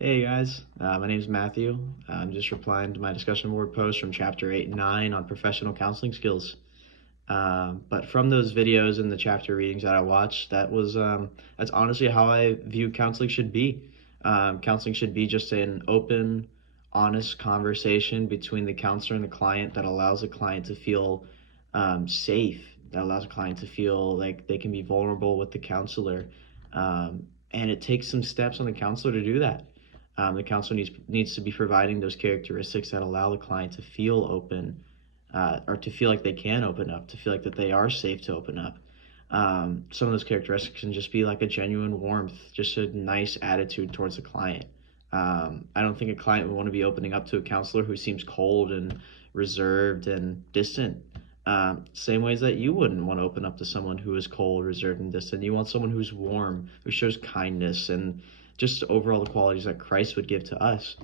Hey guys, my name is Matthew. I'm just replying to my discussion board post from chapter 8 and 9 on professional counseling skills. But from those videos and the chapter readings that I watched, that's honestly how I view counseling should be. Counseling should be just an open, honest conversation between the counselor and the client that allows the client to feel safe, that allows the client to feel like they can be vulnerable with the counselor. And it takes some steps on the counselor to do that. The counselor needs to be providing those characteristics that allow the client to feel open, or to feel like they can open up, to feel like that they are safe to open up. Some of those characteristics can just be like a genuine warmth, just a nice attitude towards the client. I don't think a client would want to be opening up to a counselor who seems cold and reserved and distant. Same ways that you wouldn't want to open up to someone who is cold, reserved, and distant. You want someone who's warm, who shows kindness, and just overall the qualities that Christ would give to us.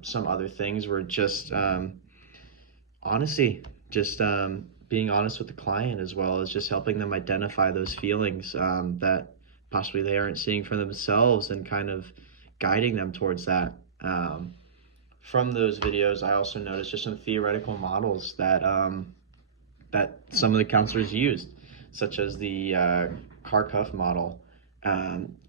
Some other things were just honesty, just being honest with the client, as well as just helping them identify those feelings that possibly they aren't seeing for themselves, and kind of guiding them towards that. From those videos, I also noticed just some theoretical models that some of the counselors used, such as the Couc model,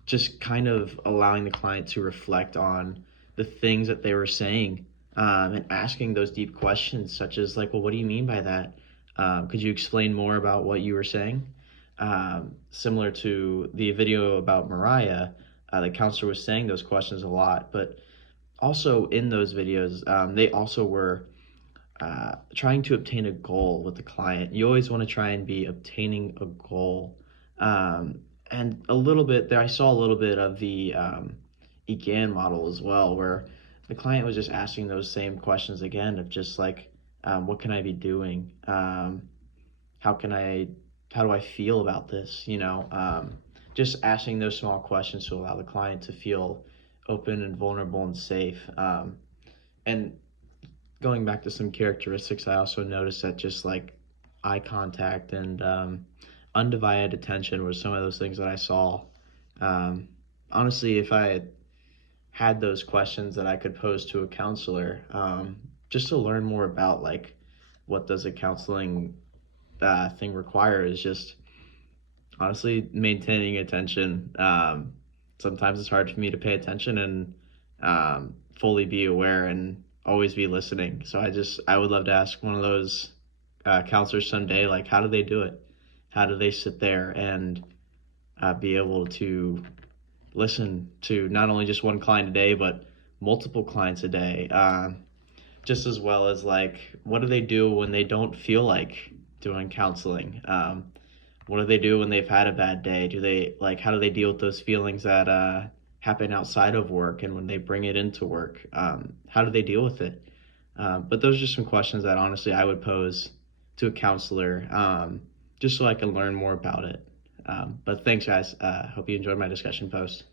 just kind of allowing the client to reflect on the things that they were saying, and asking those deep questions, such as like, well, what do you mean by that? Could you explain more about what you were saying? Similar to the video about Mariah, the counselor was saying those questions a lot, but also in those videos, they also were trying to obtain a goal with the client. You always want to try and be obtaining a goal. And a little bit there, I saw a little bit of the EGAN model as well, where the client was just asking those same questions again of just like, what can I be doing? How do I feel about this? Just asking those small questions to allow the client to feel open and vulnerable and safe. And going back to some characteristics, I also noticed that just like eye contact and undivided attention were some of those things that I saw. Honestly, if I had those questions that I could pose to a counselor, just to learn more about like what does a counseling thing require, is just honestly maintaining attention. Sometimes it's hard for me to pay attention and fully be aware and always be listening. So I would love to ask one of those counselors someday, like, how do they do it? How do they sit there and be able to listen to not only just one client a day, but multiple clients a day? Just as well as like, what do they do when they don't feel like doing counseling? What do they do when they've had a bad day? How do they deal with those feelings that happen outside of work, and when they bring it into work, how do they deal with it? But those are just some questions that honestly I would pose to a counselor, just so I can learn more about it. But thanks, guys. Hope you enjoyed my discussion post.